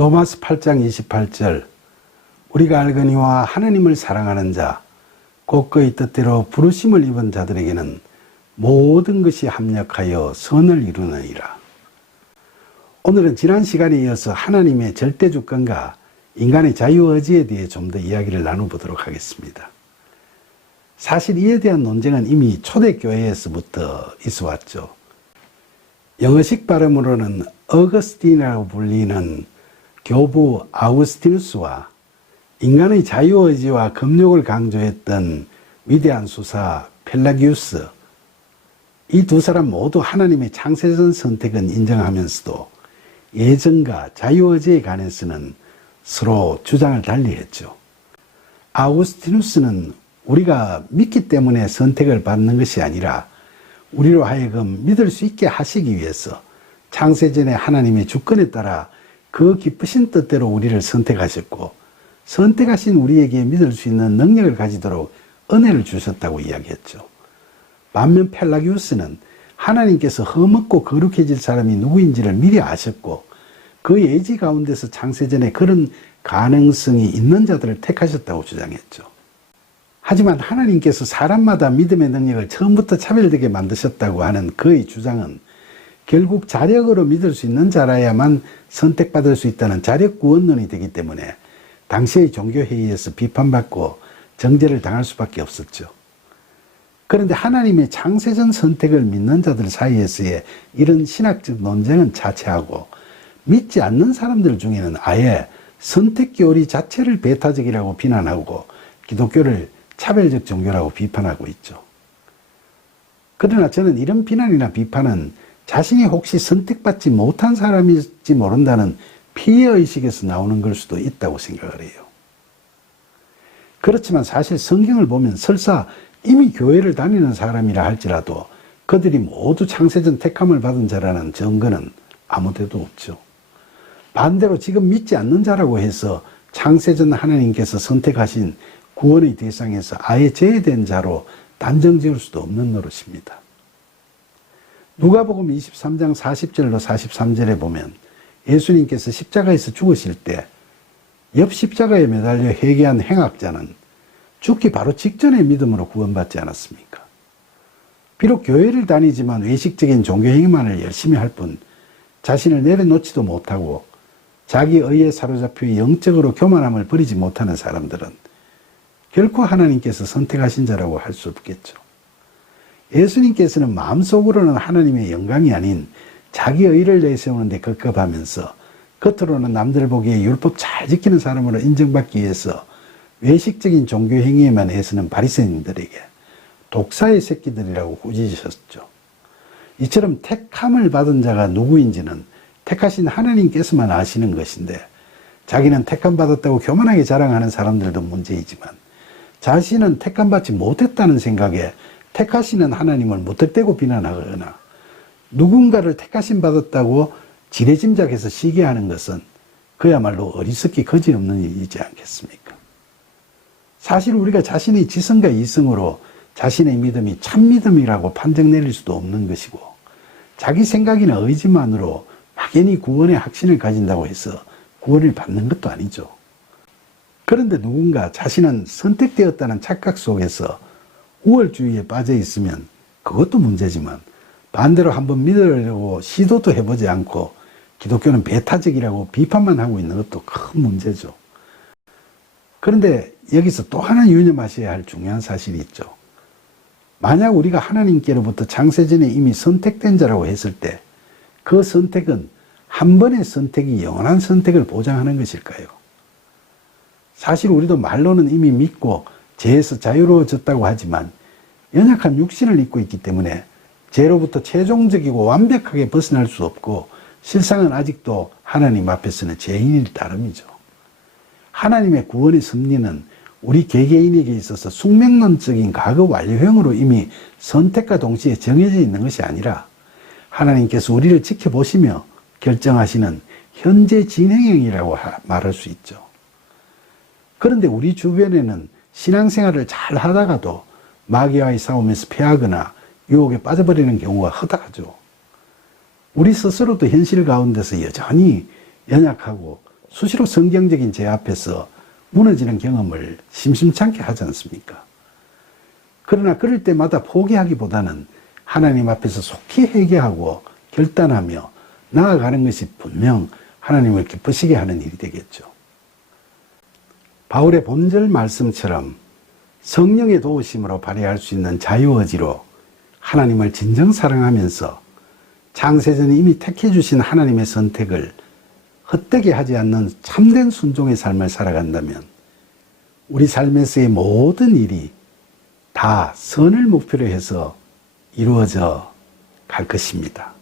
로마서 8장 28절 우리가 알거니와 하나님을 사랑하는 자 곧 그의 뜻대로 부르심을 입은 자들에게는 모든 것이 합력하여 선을 이루느니라. 오늘은 지난 시간에 이어서 하나님의 절대 주권과 인간의 자유의지에 대해 좀 더 이야기를 나눠보도록 하겠습니다. 사실 이에 대한 논쟁은 이미 초대교회에서부터 있어 왔죠. 영어식 발음으로는 어거스틴이라고 불리는 교부 아우구스티누스와 인간의 자유의지와 금욕을 강조했던 위대한 수사 펠라기우스, 이 두 사람 모두 하나님의 창세전 선택은 인정하면서도 예정과 자유의지에 관해서는 서로 주장을 달리했죠. 아우구스티누스는 우리가 믿기 때문에 선택을 받는 것이 아니라 우리로 하여금 믿을 수 있게 하시기 위해서 창세전에 하나님의 주권에 따라 그 기쁘신 뜻대로 우리를 선택하셨고 선택하신 우리에게 믿을 수 있는 능력을 가지도록 은혜를 주셨다고 이야기했죠. 반면 펠라기우스는 하나님께서 험없고 거룩해질 사람이 누구인지를 미리 아셨고 그 예지 가운데서 창세전에 그런 가능성이 있는 자들을 택하셨다고 주장했죠. 하지만 하나님께서 사람마다 믿음의 능력을 처음부터 차별되게 만드셨다고 하는 그의 주장은 결국 자력으로 믿을 수 있는 자라야만 선택받을 수 있다는 자력구원론이 되기 때문에 당시의 종교회의에서 비판받고 정죄를 당할 수밖에 없었죠. 그런데 하나님의 창세전 선택을 믿는 자들 사이에서의 이런 신학적 논쟁은 자체하고 믿지 않는 사람들 중에는 아예 선택 교리 자체를 배타적이라고 비난하고 기독교를 차별적 종교라고 비판하고 있죠. 그러나 저는 이런 비난이나 비판은 자신이 혹시 선택받지 못한 사람일지 모른다는 피해의식에서 나오는 걸 수도 있다고 생각을 해요. 그렇지만 사실 성경을 보면 설사 이미 교회를 다니는 사람이라 할지라도 그들이 모두 창세전 택함을 받은 자라는 증거는 아무데도 없죠. 반대로 지금 믿지 않는 자라고 해서 창세전 하나님께서 선택하신 구원의 대상에서 아예 제외된 자로 단정 지을 수도 없는 노릇입니다. 누가복음 23장 40절로 43절에 보면 예수님께서 십자가에서 죽으실 때 옆 십자가에 매달려 회개한 행악자는 죽기 바로 직전의 믿음으로 구원받지 않았습니까? 비록 교회를 다니지만 외식적인 종교행위만을 열심히 할 뿐 자신을 내려놓지도 못하고 자기 의에 사로잡혀 영적으로 교만함을 버리지 못하는 사람들은 결코 하나님께서 선택하신 자라고 할 수 없겠죠. 예수님께서는 마음속으로는 하나님의 영광이 아닌 자기 의를 내세우는 데 급급하면서 겉으로는 남들 보기에 율법 잘 지키는 사람으로 인정받기 위해서 외식적인 종교 행위에만 애쓰는 바리새인들에게 독사의 새끼들이라고 꾸짖으셨죠. 이처럼 택함을 받은 자가 누구인지는 택하신 하나님께서만 아시는 것인데 자기는 택함 받았다고 교만하게 자랑하는 사람들도 문제이지만 자신은 택함 받지 못했다는 생각에 택하시는 하나님을 무턱대고 비난하거나 누군가를 택하심 받았다고 지레짐작해서 시기하는 것은 그야말로 어리석기 거지없는 일이지 않겠습니까? 사실 우리가 자신의 지성과 이성으로 자신의 믿음이 참 믿음이라고 판정 내릴 수도 없는 것이고 자기 생각이나 의지만으로 막연히 구원의 확신을 가진다고 해서 구원을 받는 것도 아니죠. 그런데 누군가 자신은 선택되었다는 착각 속에서 우월주의에 빠져 있으면 그것도 문제지만 반대로 한번 믿으려고 시도도 해보지 않고 기독교는 배타적이라고 비판만 하고 있는 것도 큰 문제죠. 그런데 여기서 또 하나 유념하셔야 할 중요한 사실이 있죠. 만약 우리가 하나님께로부터 창세전에 이미 선택된 자라고 했을 때 그 선택은 한 번의 선택이 영원한 선택을 보장하는 것일까요? 사실 우리도 말로는 이미 믿고 죄에서 자유로워졌다고 하지만 연약한 육신을 입고 있기 때문에 죄로부터 최종적이고 완벽하게 벗어날 수 없고 실상은 아직도 하나님 앞에서는 죄인일 따름이죠. 하나님의 구원의 섭리는 우리 개개인에게 있어서 숙명론적인 과거 완료형으로 이미 선택과 동시에 정해져 있는 것이 아니라 하나님께서 우리를 지켜보시며 결정하시는 현재 진행형이라고 말할 수 있죠. 그런데 우리 주변에는 신앙생활을 잘 하다가도 마귀와의 싸움에서 패하거나 유혹에 빠져버리는 경우가 허다하죠. 우리 스스로도 현실 가운데서 여전히 연약하고 수시로 성경적인 죄 앞에서 무너지는 경험을 심심찮게 하지 않습니까? 그러나 그럴 때마다 포기하기보다는 하나님 앞에서 속히 회개하고 결단하며 나아가는 것이 분명 하나님을 기쁘시게 하는 일이 되겠죠. 바울의 본절 말씀처럼 성령의 도우심으로 발휘할 수 있는 자유의지로 하나님을 진정 사랑하면서 창세전에 이미 택해 주신 하나님의 선택을 헛되게 하지 않는 참된 순종의 삶을 살아간다면 우리 삶에서의 모든 일이 다 선을 목표로 해서 이루어져 갈 것입니다.